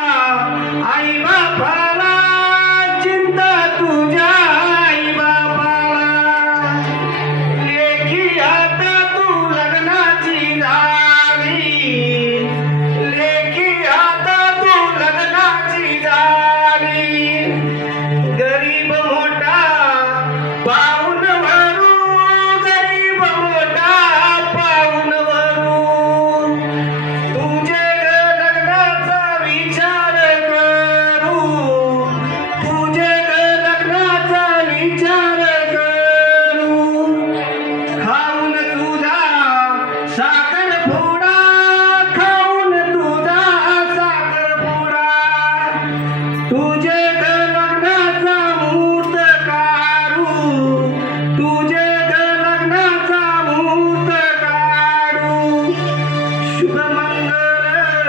आई बापाला चिंता तुझ्या आई बापाला लेखी आता तू लग्नाची झाली लेखी आता तू लग्नाची झाली गरीब मोठा पाऊन भरू गरीब मोठा पाऊन भरू तुझे लग्नाचा विचार करू तुझे लग्नाचा विचार करू खाऊन तुझा साखर फोडा खाऊन तुझा साखर फोडा तुझे लग्नाचा मुहूर्त काढू तुझे लग्नाचा मुहूर्त काढू शुभमंगल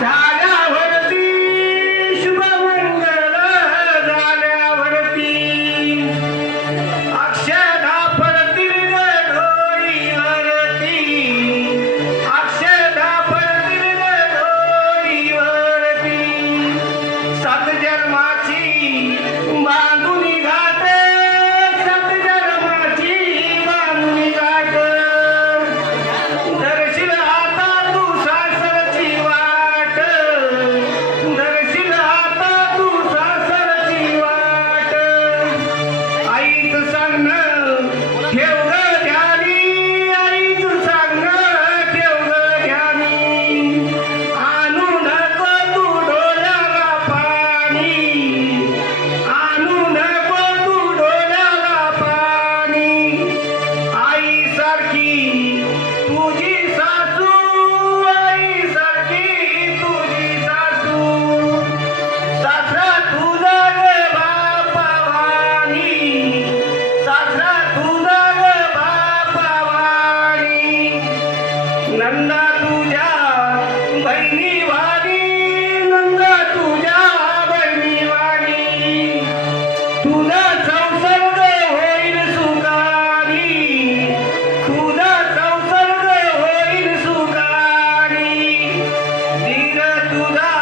झाल्यावरती शुभमंगल झाल्यावरती अक्षदा पडतील ग डोईवरती अक्षदा पडतील ग डोईवरती सात जन्माची बांधुनी घाट सात जन्माची बांधुनी घाट दर्शील आता तू सासरची वाट दर्शील आता तू सासरची वाट आईच सांगणं ठेव ग ध्यानी आईच सांगणं ठेव ग ध्यानी आणू नको तू डोळ्याला पाणी आणू नको तू डोळ्याला पाणी आई सारखी तुझी सासू आई सारखी तुझी सासू सासरा तुझा ग बापावानी सासरा तुझा ग बापावानी नंदा तुझ्या बहिणी वाणी नंदा तुझ्या बहिणी वाणी तुझा संसर्ग होईल सुखानी तुझा संसर्ग होईल सुखानी धीर तुझा